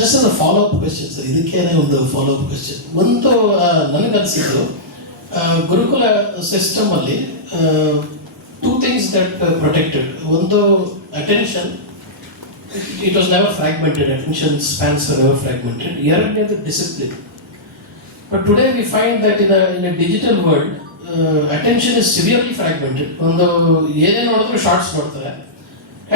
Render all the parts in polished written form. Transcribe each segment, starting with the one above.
Just as a follow-up question sir, ಇದಕ್ಕೇನೆ ಒಂದು follow-up question. ಒಂದು ನನಗನ್ಸಿದ್ದು ಗುರುಕುಲ ಸಿಸ್ಟಮ್ ಅಲ್ಲಿ ಟೂ ಥಿಂಗ್ಸ್ ದಟ್ ಪ್ರೊಟೆಕ್ಟೆಡ್. ಒಂದು attention, it was never fragmented, attention spans are never fragmented. ಎರಡನೇದು discipline. But today we find that in a digital world attention is severely fragmented. ಒಂದು ಏನೇ ನೋಡಿದ್ರು shorts ನೋಡ್ತಾರೆ.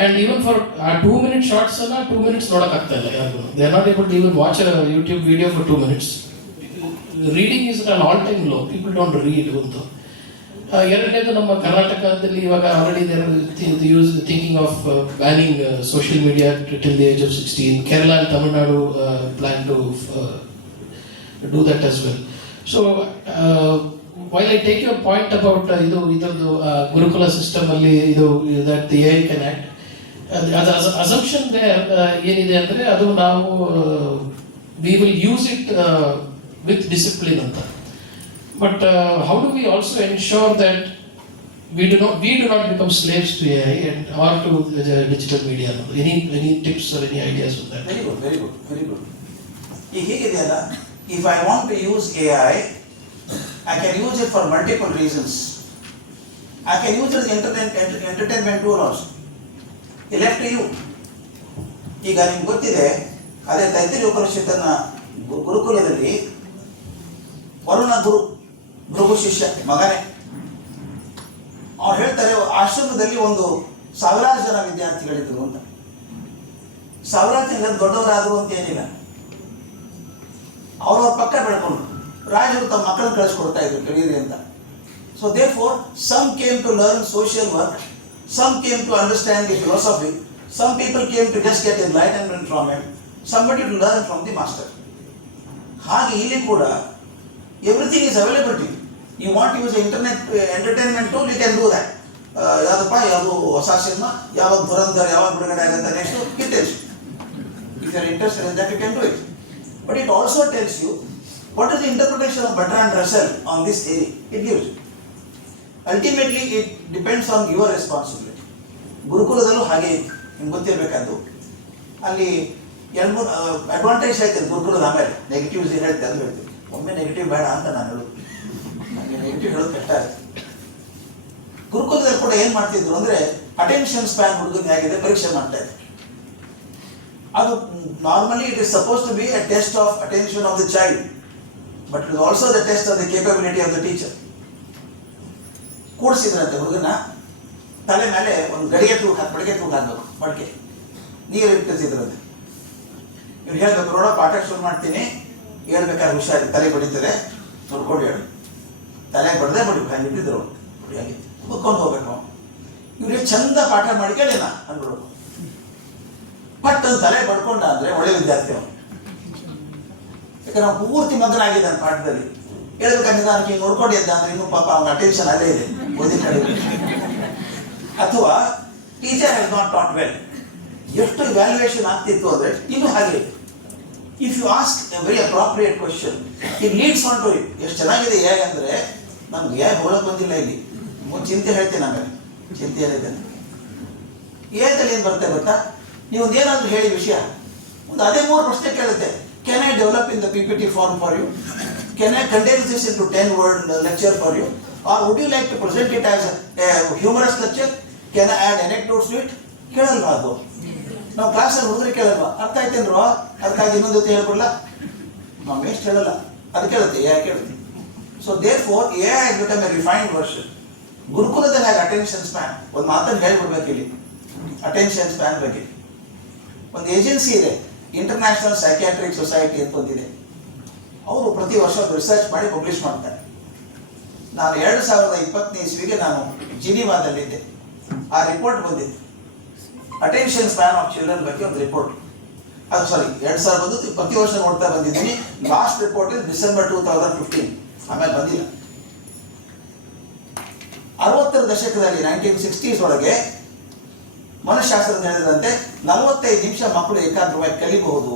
And even for 2 minute shots, 2 minutes ನೋಡೋಕ್ಕಾಗ್ತಾ ಇಲ್ಲ ಯಾರಿಗೂ. They are not able to even watch a YouTube video for 2 minutes. Reading is at an all-time low. People don't read. ಒಂದು ಎರಡನೇದು, ನಮ್ಮ ಕರ್ನಾಟಕದಲ್ಲಿ ಇವಾಗ already thinking of banning social media till the age of 16. Kerala and Tamil Nadu plan to do that as well. So while I take your point about ಇದೊಂದು gurukul system ಅಲ್ಲಿ that the AI can act, ಅದು assumption ಏನಿದೆ ಅಂದರೆ ಅದು ನಾವು we will use it with discipline ಅಂತ. But how do we also ensure that we do not become slaves to AI or to digital media? Any tips or any ideas on that? Very good. ಈಗ ಹೇಗಿದೆಯಲ್ಲ, if I want to use AI, I can use it for multiple reasons. I can use it as entertainment tool also. It's left to you. ಈಗ ನಿಮ್ಗೆ ಗೊತ್ತಿದೆ, ಅದೇ ತೈತ್ರಿಯ ಉಪನಿಷತ್ತನ್ನ ಗುರುಕುಲದಲ್ಲಿ ವರುಣ ಭೃಗು ಶಿಷ್ಯ ಮಗನೇ ಅವ್ರು ಹೇಳ್ತಾರೆ, ಆಶ್ರಮದಲ್ಲಿ ಒಂದು 1000 ಜನ ವಿದ್ಯಾರ್ಥಿಗಳಿದ್ರು ಅಂತ. 1000 ಜನ ದೊಡ್ಡವರಾದ್ರು ಅಂತ ಏನಿಲ್ಲ, ಅವ್ರವ್ರ ಪಕ್ಕ ಬೆಳ್ಕೊಂಡ್ರು. ರಾಜರು ತಮ್ಮ ಮಕ್ಕಳನ್ನು ಕಳಿಸ್ಕೊಡ್ತಾ ಇದ್ರು ಕಲೀರಿ ಅಂತ. So therefore some came to learn social work, some came to understand the philosophy, some people came to just get enlightenment from him, somebody to learn from the master. ಹಾಗೆ ಇಲ್ಲಿ ಕೂಡ everything is available to you. You want to use internet entertainment tool, you can do that. ಯಾವ್ದಪ್ಪ, ಯಾವುದು ಹೊಸ cinema, ಯಾವಾಗ ದುರಂಧರ್ ಯಾವಾಗ ಬಿಡುಗಡೆ ಆಗುತ್ತೆ next, it tells you. If you are interested in that, you can do it. But it also tells you what is the interpretation of Bertrand Russell on this theory. It gives you. Ultimately it depends on your responsibility. ಗುರುಕುಲದಲ್ಲೂ ಹಾಗೆ ನಿಮ್ಗೆ ಗೊತ್ತಿರಬೇಕಾದ್ದು, ಅಲ್ಲಿ 2-3 advantage ಹೇಳ್ತೀನಿ ಗುರುಕುಲದ. ಆಮೇಲೆ negatives ಏನು ಹೇಳ್ತೆ ಅಂದ್ರೆ ಹೇಳ್ತೀನಿ. ಒಮ್ಮೆ ನೆಗೆಟಿವ್ ಬೇಡ ಅಂತ ನಾನು ಹೇಳೋದು, ನನಗೆ ನೆಗೆಟಿವ್ ಹೇಳೋದು ಕಷ್ಟ ಆಗುತ್ತೆ. ಗುರುಕುಲದಲ್ಲಿ ಕೂಡ ಏನು ಮಾಡ್ತಿದ್ರು ಅಂದರೆ, ಅಟೆನ್ಷನ್ ಸ್ಪ್ಯಾನ್ ಹುಡುಗನ ಹೇಗಿದೆ ಪರೀಕ್ಷೆ ಮಾಡ್ತಾ ಇದ್ರು. ಅದು normally it is suppose to be a test of attention of the child, but it is also the test of the capability of the teacher. ಕೂಡಿಸಿದ್ರಂತೆ ಹುಡುಗನ ತಲೆ ಮೇಲೆ ಒಂದು ಮಡಿಕೆ ತೂಗು ಹಾಕಬೇಕು, ಮಡಿಕೆ ನೀರು ಇಟ್ಟಿದ್ರಂತೆ. ಇವ್ರು ಹೇಳ್ಬೇಕು, ನೋಡೋ ಪಾಠ ಶುರು ಮಾಡ್ತೀನಿ, ಹೇಳ್ಬೇಕಾದ್ರೆ ಹುಷಾರಿ, ತಲೆ ಬಡಿತದೆ ನೋಡ್ಕೊಂಡು ಹೇಳಿ. ತಲೆ ಬಡದೆ ಬಡಿ ಹಾಗೆ ಇಟ್ಟಿದ್ರು, ಹಾಗೆ ಕುತ್ಕೊಂಡು ಹೋಗ್ಬೇಕು. ಇವ್ರಿಗೆ ಚಂದ ಪಾಠ ಮಾಡಿ ಕೇಳಿನ ಅಂದ್ಬಿಡ್ಬೇಕು. ಬಟ್ ಒಂದು ತಲೆ ಬಡ್ಕೊಂಡ ಅಂದರೆ ಒಳ್ಳೆ ವಿದ್ಯಾರ್ಥಿ ಅವನು. ಯಾಕಂದ್ರೆ ನಾವು ಪೂರ್ತಿ ಮಗನಾಗಿದ್ದಾನೆ ಪಾಠದಲ್ಲಿ. ಹೇಳ್ಬೇಕಂದ್ರೆ ನಾನು ಹಿಂಗೆ ನೋಡ್ಕೊಂಡಿದ್ದ ಅಂದ್ರೆ ಇನ್ನೂ ಪಾಪ ಅವ್ನ ಅಟೆನ್ಷನ್ ಅಲ್ಲೇ ಇದೆ ಓದಿನ ಕಡೆ. ಅಥವಾ teacher has not taught well, ಎಷ್ಟು ವ್ಯಾಲ್ಯೂಯೇಷನ್ ಆಗ್ತಿತ್ತು ಅಂದರೆ ಇನ್ನೂ ಹಾಗೆ. If you ask a very inappropriate question, it leads on to it. ಎಷ್ಟು ಚೆನ್ನಾಗಿದೆ ಹೇಗೆ ಅಂದರೆ, ನಮ್ಗೆ ಹೇಗೆ ಹೋಗಕ್ಕೆ ಬಂದಿಲ್ಲ ಇಲ್ಲಿ, ಚಿಂತೆ ಹೇಳ್ತೀನಿ. ಆಮೇಲೆ ಚಿಂತೆ ಏನಿದೆ ಏದಲ್ಲಿ ಏನು ಬರುತ್ತೆ ಗೊತ್ತಾ, ನೀವು ಒಂದು ಏನಾದರೂ ಹೇಳಿ ವಿಷಯ, ಒಂದು ಅದೇ 3 ಪ್ರಶ್ನೆ ಕೇಳುತ್ತೆ. Can I develop in the PPT form for you? Can I condense this into 10-word lecture for you? Or would you like to present it as a humorous lecture? Can I add anecdotes to it? ಕೇಳಲ್ವಾ ಅದು? ನಾವು ಕ್ಲಾಸಲ್ಲಿ ಹುಡುಗರಿಗೆ ಕೇಳಲ್ವಾ, ಅರ್ಥ ಆಯ್ತೇನ್ರೋ, ಅದಕ್ಕಾಗಿ ಇನ್ನೊಂದು ಜೊತೆ ಹೇಳ್ಕೊಡ್ಲ? ನಾವು ಎಷ್ಟು ಹೇಳಲ್ಲ, ಅದು ಕೇಳುತ್ತೆ, AI ಕೇಳುತ್ತೆ. So therefore AI has become a refined version. ಗುರುಕುಲದಲ್ಲಿ ಹಾಗೆ ಅಟೆನ್ಷನ್ ಸ್ಪ್ಯಾನ್, ಒಂದು ಮಾತನ್ನು ಹೇಳ್ಬಿಡ್ಬೇಕು ಇಲ್ಲಿ ಅಟೆನ್ಷನ್ ಸ್ಪ್ಯಾನ್ ಬಗ್ಗೆ. ಒಂದು ಏಜೆನ್ಸಿ ಇದೆ, ಇಂಟರ್ನ್ಯಾಷನಲ್ ಸೈಕ್ಯಾಟ್ರಿಕ್ ಸೊಸೈಟಿ ಅಂತ ಒಂದಿದೆ. ಅವರು ಪ್ರತಿ ವರ್ಷ ರಿಸರ್ಚ್ ಮಾಡಿ ಪಬ್ಲಿಷ್ ಮಾಡ್ತಾರೆ. ನಾನು 2020 ಇಸ್ವಿಗೆ ನಾನು ಜಿನಿವಾದಲ್ಲಿದ್ದೆ. ಆ ರಿಪೋರ್ಟ್ ಬಂದಿತ್ತು, ಅಟೆನ್ಷನ್ ಸ್ಪ್ಯಾನ್ ಆಫ್ ಚಿಲ್ಡ್ರನ್ ಬಗ್ಗೆ ಒಂದು ರಿಪೋರ್ಟ್. ಅದು 2000 ಪ್ರತಿ ವರ್ಷ ನೋಡ್ತಾ ಬಂದಿದ್ದೀನಿ. ಲಾಸ್ಟ್ ರಿಪೋರ್ಟ್ ಇಸ್ ಡಿಸೆಂಬರ್ 2015, ಆಮೇಲೆ ಬಂದಿಲ್ಲ. 60ರ ದಶಕದಲ್ಲಿ 1960s ಒಳಗೆ ಮನಃಶಾಸ್ತ್ರಜ್ಞ ಹೇಳಿದಂತೆ 45 ನಿಮಿಷ ಮಕ್ಕಳು ಏಕಾಗ್ರವಾಗಿ ಕಲಿಬಹುದು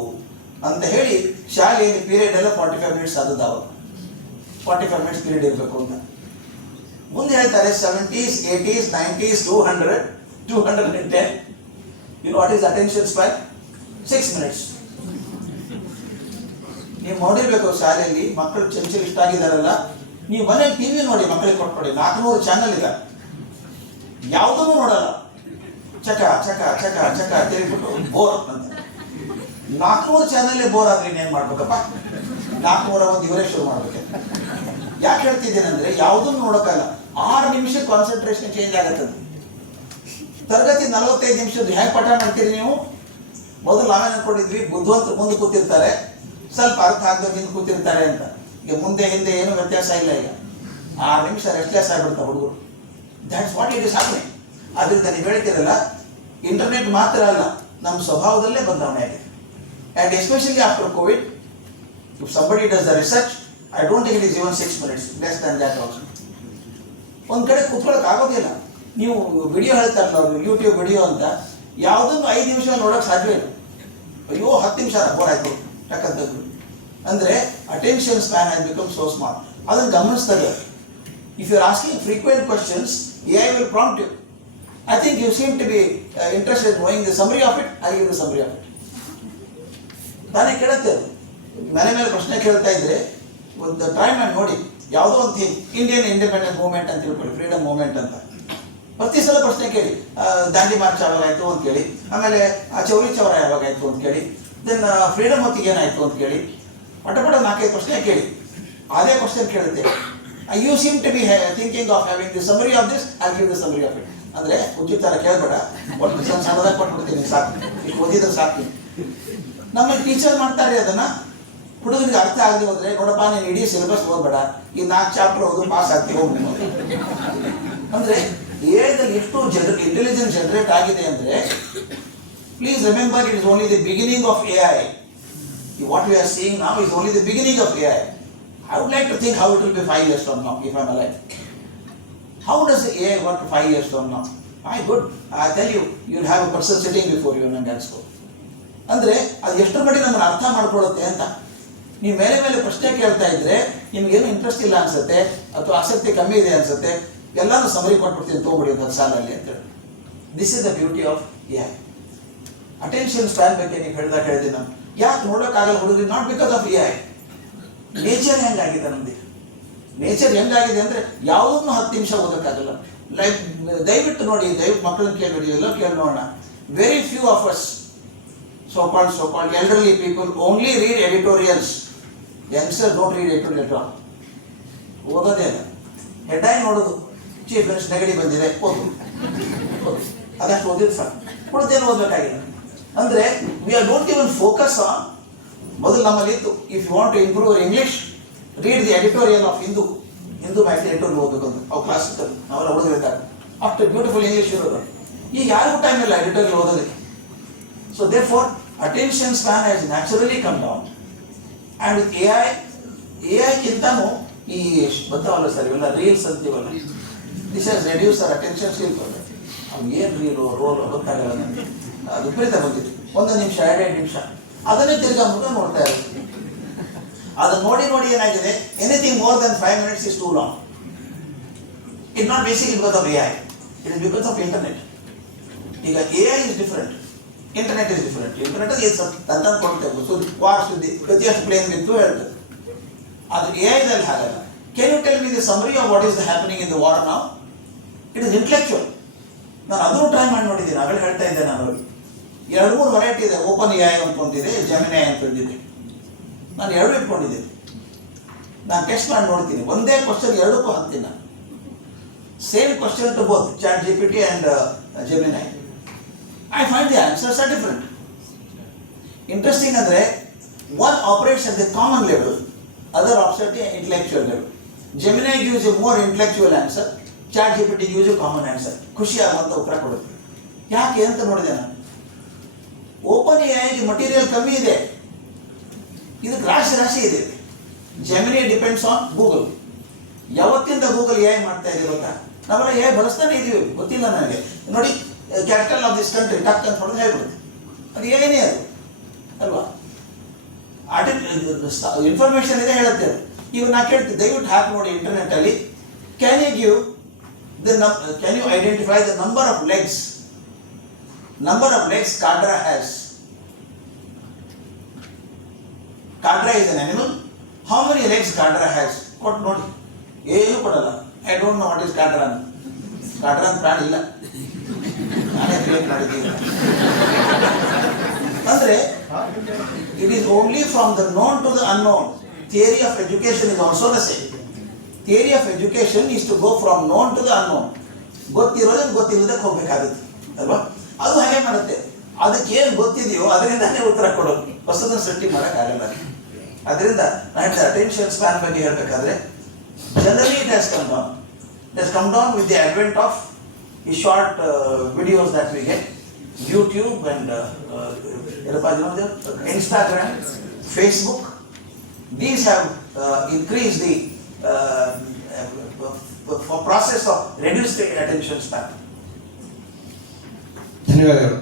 ಅಂತ ಹೇಳಿ ಶಾಲೆಯಲ್ಲಿ ಪೀರಿಯಡ್ ಎಲ್ಲ 45 ಮಿನಿಟ್ಸ್ ಆದದ್ದು. ಅವಾಗ 45 ಮಿನಿಟ್ಸ್ ಪೀರಿಯಡ್ ಇರಬೇಕು ಅಂತ. ಮುಂದೆ ಹೇಳ್ತಾರೆ 70s, 80s, 90s, 200, 210. You know what is attention span? 6 minutes. ನೀವು ನೋಡಿರ್ಬೇಕು ಶಾಲೆಯಲ್ಲಿ ಮಕ್ಕಳು ಚಂಚಲ ಇಷ್ಟ ಆಗಿದಾರಲ್ಲ, ನೀವು ಮನೇಲಿ ಟಿವಿ ನೋಡಿ, ಮಕ್ಕಳಿಗೆ ಕೊಟ್ಕೊಡಿ. 400 ಚಾನಲ್ ಇದೆ, ಯಾವುದನ್ನು ನೋಡಲ್ಲ. ಚಕ ಚಕ ಚಕ ಚಕ ತಿರುಗಿಬಿಟ್ಟು ಬೋರ್ ಅಂತ. 400 ಚಾನಲ್ಲೇ ಬೋರ್ ಆದ್ರೆ ಇನ್ನೇನು ಮಾಡ್ಬೇಕಪ್ಪ? 401 ಇವರೇ ಶುರು ಮಾಡ್ಬೇಕು. ಯಾಕೆ ಹೇಳ್ತಿದ್ದೇನೆ ಅಂದ್ರೆ, ಯಾವುದನ್ನು ನೋಡೋಕ್ಕಲ್ಲ. 6 ನಿಮಿಷ ಕಾನ್ಸಂಟ್ರೇಷನ್ ಚೇಂಜ್ ಆಗತ್ತದು. ತರಗತಿ 45 ನಿಮಿಷದ್ದು ಹೇಗೆ ಪಾಠ ಮಾಡ್ತೀರಿ ನೀವು? ಮೊದಲು ನಾವೇನು ಅನ್ಕೊಂಡಿದ್ವಿ, ಬುದ್ಧಿವಂತರು ಮುಂದೆ ಕೂತಿರ್ತಾರೆ, ಸ್ವಲ್ಪ ಅರ್ಥ ಆಗದೆ ಹಿಂದೆ ಕೂತಿರ್ತಾರೆ ಅಂತ. ಈಗ ಮುಂದೆ ಹಿಂದೆ ಏನು ವ್ಯತ್ಯಾಸ ಇಲ್ಲ. ಈಗ 6 ನಿಮಿಷ ರೆಸ್ಟ್ಲೆಸ್ ಆಗಿಬಿಡ್ತಾರೆ ಹುಡುಗರು. That's what it is happening. ಆದ್ರಿಂದ ನೀವು ಹೇಳ್ತೀರಲ್ಲ, ಇಂಟರ್ನೆಟ್ ಮಾತ್ರ ಅಲ್ಲ, ನಮ್ಮ ಸ್ವಭಾವದಲ್ಲೇ ಬದಲಾವಣೆ ಆಗಿದೆ. And especially after Covid, if somebody does the research, I don't think it is even 6 minutes, less than that also. ಒಂದು ಕಡೆ ಕೂತ್ಕೊಳ್ಳೋಕೆ ಆಗೋದಿಲ್ಲ. ನೀವು ವಿಡಿಯೋ ಹೇಳ್ತಾರಲ್ಲ ಅವರು, ಯೂಟ್ಯೂಬ್ ವಿಡಿಯೋ ಅಂತ, ಯಾವುದನ್ನು 5 ನಿಮಿಷ ನೋಡೋಕೆ ಸಾಧ್ಯ ಇಲ್ಲ. ಅಯ್ಯೋ 10 ನಿಮಿಷ ಬೋರ್ ಆಯ್ತು ಟಕ್ಕಂತದ್ದು. ಅಂದರೆ attention span has become so small. ಅದನ್ನು ಗಮನಿಸ್ತಾರೆ. If you are asking frequent questions, AI will prompt you. I think you seem to be interested in knowing the summary of it. I give the summary of it. ತಾನೇ ಕೇಳುತ್ತೆ. ಮನೆ ಮೇಲೆ ಪ್ರಶ್ನೆ ಕೇಳ್ತಾ ಇದ್ರೆ ಒಂದು ಟ್ರೈ ಮಾಡಿ ನೋಡಿ. ಯಾವುದೋ ಒಂದು ಥೀಮ್, ಇಂಡಿಯನ್ ಇಂಡಿಪೆಂಡೆನ್ಸ್ ಮೂವ್ಮೆಂಟ್ ಅಂತ ತಿಳ್ಕೊಳ್ಳಿ, ಫ್ರೀಡಮ್ ಮೂವ್ಮೆಂಟ್ ಅಂತ. ಪ್ರತಿ ಸಲ ಪ್ರಶ್ನೆ ಕೇಳಿ. ದಾಂಡಿ ಮಾರ್ಚ್ ಯಾವಾಗಾಯಿತು ಅಂತ ಕೇಳಿ, ಆಮೇಲೆ ಚೌರಿ ಚೌರ ಯಾವಾಗಾಯಿತು ಅಂತ ಕೇಳಿ, ದೆನ್ ಫ್ರೀಡಮ್ ಹೊತ್ತಿಗೆ ಏನಾಯಿತು ಅಂತ ಕೇಳಿ, ಪಟ 4-5 ಪ್ರಶ್ನೆ ಕೇಳಿ. ಅದೇ ಕ್ವಶನ್ ಕೇಳುತ್ತೆ. You seem to be thinking of having the summary of this, I give the summary of it. ಅಂದರೆ ಉಚಿತ ಥರ ಕೇಳಬೇಡ, ಒಟ್ಟು ಸಣ್ಣದಾಗ ಕೊಟ್ಬಿಡ್ತೀನಿ, ಸಾಕು, ಇಷ್ಟು ಓದಿದ್ರೆ ಸಾಕು. ನಮ್ಮಲ್ಲಿ ಟೀಚರ್ ಮಾಡ್ತಾರೆ ಅದನ್ನು. ಹುಡುಗನಿಗೆ ಅರ್ಥ ಆಗದೆ ಹೋದರೆ, ನೋಡಪ್ಪ ನೀನು ಇಡೀ ಸಿಲೆಬಸ್ ಓದಬೇಡ, ಈ 4 ಚಾಪ್ಟರ್ ಓದು ಪಾಸ್ ಆಗ್ತೀವಿ ಹೋಗಿ ನೀವು. ಅಂದರೆ ಏದಲ್ಲಿ ಎಷ್ಟು ಇಂಟೆಲಿಜೆನ್ಸ್ ಜನರೇಟ್ ಆಗಿದೆ ಅಂದರೆ, please remember, it is only the beginning of AI. What we are seeing now is only the beginning of AI. I would like to think how it will be 5 years from now, if I am alive. How does the AI work 5 years from now? My good, I tell you, you will have a person sitting before you and that's all. ಅಂದರೆ ಅದು ಎಷ್ಟು ಮಟ್ಟಿಗೆ ನಮ್ಮನ್ನು ಅರ್ಥ ಮಾಡ್ಕೊಳ್ಳುತ್ತೆ ಅಂತ. ನೀವು ಮೇಲೆ ಪ್ರಶ್ನೆ ಕೇಳ್ತಾ ಇದ್ರೆ ನಿಮಗೇನು ಇಂಟ್ರೆಸ್ಟ್ ಇಲ್ಲ ಅನ್ಸುತ್ತೆ, ಅಥವಾ ಆಸಕ್ತಿ ಕಮ್ಮಿ ಇದೆ ಅನ್ಸುತ್ತೆ, ಎಲ್ಲಾನು ಸಮರಿ ಕೊಟ್ಬಿಡ್ತೀನಿ, ತೊಗೊಬಿಡಿ 10 ಸಾಲಲ್ಲಿ ಅಂತೇಳಿ. This is the beauty of AI. Attention span ಬಗ್ಗೆ ನೀವು ಹೇಳಿದೆ ನಾನು. ಯಾಕೆ ನೋಡೋಕ್ಕಾಗಲ್ಲ ಹುಡುಗರಿಗೆ? Not because of AI. Nature ಹೆಂಗಾಗಿದೆ ನಮ್ದು. ನೇಚರ್ ಹೆಂಗಾಗಿದೆ ಅಂದರೆ ಯಾವುದನ್ನು 10 ನಿಮಿಷ ಓದೋಕ್ಕಾಗಲ್ಲ. ಲೈಕ್ ದಯವಿಟ್ಟು ನೋಡಿ, ದಯವಿಟ್ಟು ಮಕ್ಕಳನ್ನ ಕೇಳಿ, ಎಲ್ಲ ಕೇಳಿ ನೋಡೋಣ. Very few of us so-called elderly people only read editorials. Youngsters don't read editorial at all. ಓದೋದೇ ಇಲ್ಲ. ಹೆಡ್ಲೈನ್ ನೋಡೋದು, ಚೀಫ್ ಮಿನಿಸ್ಟರ್ ನೆಗಡಿ ಬಂದಿದೆ, ಓದು, ಅದಷ್ಟು ಓದಿದ್ದು ಸರ್, ಉಳಿದೇನು ಓದಬೇಕಾಗಿಲ್ಲ. ಅಂದರೆ we are don't even focus on. ಮೊದಲು ನಮ್ಮಲ್ಲಿ ಇತ್ತು, if you want to improve our English, read the editorial of Hindu magazine editorial ಓದಬೇಕು ಅಂತ. ಅವು ಕ್ಲಾಸ್ ಇತ್ತು, ನಾವೆಲ್ಲ ಓದಿರ್ತಾರೆ. ಅಷ್ಟು ಬ್ಯೂಟಿಫುಲ್ ಇಂಗ್ಲೀಷ್ ಇರೋದು. ಈಗ ಯಾರಿಗೂ ಟೈಮ್ ಇಲ್ಲ ಎಡಿಟೋರಿಯಲ್ ಓದೋದಕ್ಕೆ. So therefore, attention span has naturally come down. And with AI ಕಿಂತನೂ ಈ ಬರ್ತಾವಲ್ಲ ಸರ್, ಇವೆಲ್ಲ ರೀಲ್ಸ್ ಅಂತೀವಲ್ಲ, this has reduce our attention skill. ಅವ್ನು ಏನು ರೀಲು ರೋಲ್ ಗೊತ್ತಾಗಲ್ಲ ನನಗೆ. ಅದು ವಿಪರೀತ ಬಂದಿದೆ. 1 ನಿಮಿಷ 2 ನಿಮಿಷ ಅದನ್ನೇ ತಿರ್ಗಾಂಬಿಟ್ಟು ನೋಡ್ತಾ ಇರುತ್ತೆ. ಅದನ್ನು ನೋಡಿ ಏನಾಗಿದೆ, anything more than 5 minutes is too long. It's not basically because of AI, it is because of internet. ಈಗ AI is different, internet is different. Internet ತಂತ ಕೊಡ್ತೇವೆ, ವಾರ್ ಸುದ್ದಿ ಪ್ರತಿಯೊಂದು ಪ್ಲೇನ್ ಬಿದ್ದು ಹೇಳ್ತದೆ. ಅದು AI ಹಾಗಲ್ಲ. Can you tell me the summary of what is happening in the war now? It is intellectual. ನಾನು ಅದನ್ನು ಟ್ರೈ ಮಾಡಿ ನೋಡಿದ್ದೀನಿ. ಆಮೇಲೆ ಹೇಳ್ತಾ ಇದ್ದೆ, ನಾನು 2-3 ವೆರೈಟಿ ಇದೆ. ಓಪನ್ AI ಅಂದ್ಕೊಂಡಿದ್ದೆ, ಜೆಮಿನಿ ಅಂತಂದಿದ್ದೆ. ನಾನು 2 ಇಟ್ಕೊಂಡಿದ್ದೀನಿ. ನಾನು ಟೆಸ್ಟ್ ಮಾಡಿ ನೋಡ್ತೀನಿ. ಒಂದೇ ಕ್ವಶನ್ 2ಕ್ಕೂ ಹಾಕ್ತೀನಿ ನಾನು. Same question to both chat GPT and Gemini. I find the answers are different. Interesting ಅಂದರೆ, one operates at the common level, other operates at the intellectual level. Gemini gives you more intellectual answer, ChatGPT gives you common answer. ಖುಷಿ ಆಗುವಂಥ ಉತ್ತರ ಕೊಡುತ್ತೆ. ಯಾಕೆ ಅಂತ ನೋಡಿದೆ ನಾನು. Open AI material ಕಮ್ಮಿ ಇದೆ, ಇದಕ್ಕೆ ರಾಶಿ ಇದೆ. Gemini depends on Google. ಯಾವತ್ತಿಂದ ಗೂಗಲ್ AI ಮಾಡ್ತಾ ಇದೆ ಗೊತ್ತಾ? ನಾವೆಲ್ಲ AI ಬಳಸ್ತಾನೆ ಇದೀವಿ, ಗೊತ್ತಿಲ್ಲ ನನಗೆ. ನೋಡಿ, ಕ್ಯಾಪಿಟಲ್ ಆಫ್ ದಿಸ್ ಕಂಟ್ರಿ ಟಕ್ ಅಂತ ಹೊಡೆದು ಹೇಳ್ಬಿಡುತ್ತೆ. ಅದು ಏನೇ ಅದು ಅಲ್ವಾ? ಇನ್ಫಾರ್ಮೇಷನ್ ಇದೆ, ಹೇಳುತ್ತೆ. ಈಗ ನಾ ಕೇಳ್ತೀನಿ, ದಯವಿಟ್ಟು ಹಾಕಿ ನೋಡಿ ಇಂಟರ್ನೆಟ್ಟಲ್ಲಿ. Can you identify the number of legs ಕಾರ್ಡ್ರಾ ಹ್ಯಾಸ್? ಕಾಡ್ರಾ is an animal. How many legs ಕಾಡ್ರಾ ಹ್ಯಾಸ್? ಕೊಟ್ಟು ನೋಡಿ, ಏನೂ ಕೊಡಲ್ಲ. I don't know what is ಕಾಡ್ರಾ ಅಂತ. ಕಾಡ್ರಾ ಅಂತ ಪ್ರಾಣಿ ಇಲ್ಲ, ನಾನೇ ಕ್ರಿಯೇಟ್ ಮಾಡಿದ್ದೀನಿ. ಅಂದರೆ it is only from the known to the unknown. Theory of education is also the same. Theory of education is to go from known to the unknown. ಗೊತ್ತಿರೋದನ್ನು ಗೊತ್ತಿಲ್ಲದಕ್ಕೆ ಹೋಗ್ಬೇಕಾಗುತ್ತೆ ಅಲ್ವಾ? ಅದು ಹಾಗೆ ಮಾಡುತ್ತೆ. ಅದಕ್ಕೆ ಏನು ಗೊತ್ತಿದೆಯೋ ಅದರಿಂದಾನೇ ಉತ್ತರ ಕೊಡೋದು, ಹೊಸದನ್ನು ಸೃಷ್ಟಿ ಮಾಡೋಕ್ಕಾಗಲ್ಲ. ಅದರಿಂದ ನಾನು ಅಟೆನ್ಷನ್ ಸ್ಪ್ಯಾನ್ ಬಗ್ಗೆ ಹೇಳಬೇಕಾದ್ರೆ generally it has come down. It has come down with the advent of ಈ short videos that we get, YouTube and Instagram, Facebook. These have increased the process of reduced attention span. ಧನ್ಯವಾದಗಳು.